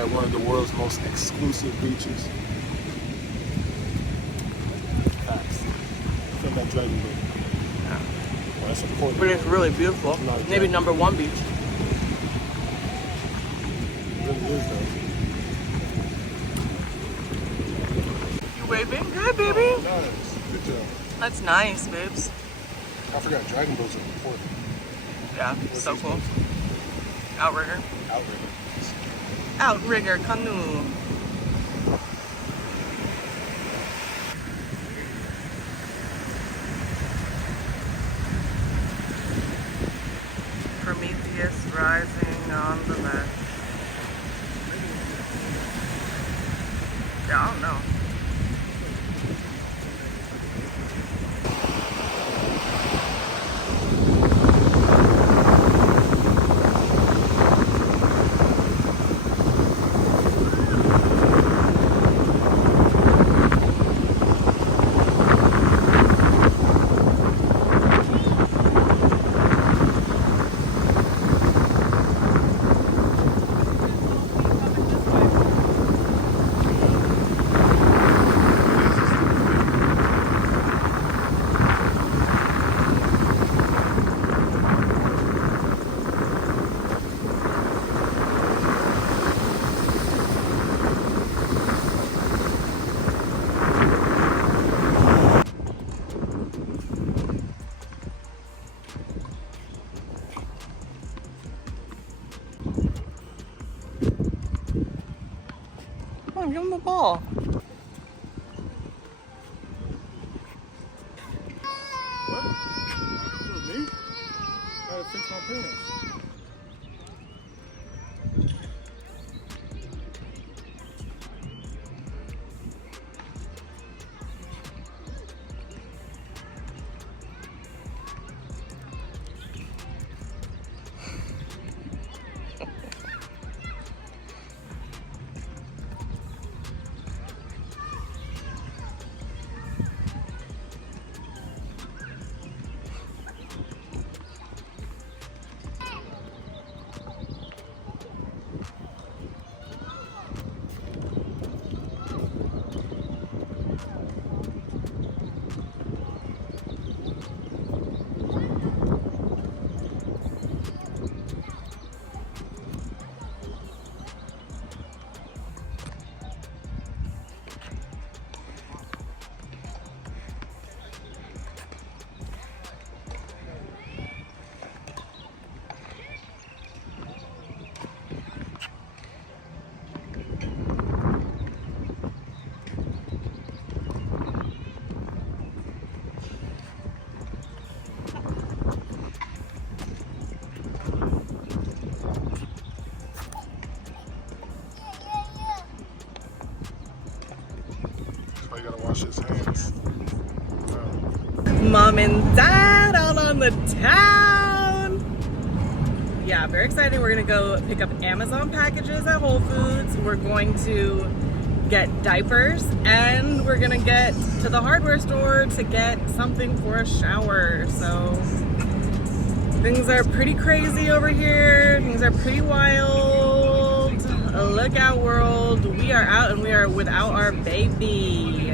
at one of the world's most exclusive beaches. Facts. I think that Dragon Boat. Yeah. Well, that's important. But it's really beautiful. Maybe #1 beach. It really is, though. You waving? Good, baby. Oh, nice. Good job. That's nice, babes. I forgot Dragon Boats are important. Yeah, What's so these cool. boats? Outrigger. Outrigger. Outrigger canoe. Prometheus rising on the left. Yeah, I don't know. Come on, give him the ball. What? Me? I gotta fix my pants. You gotta wash his hands. Mom and Dad out on the town. Yeah, very excited. We're gonna go pick up Amazon packages at Whole Foods. We're going to get diapers and we're gonna get to the hardware store to get something for a shower. So things are pretty crazy over here. Things are pretty wild. Look out, world. We are out and we are without our baby.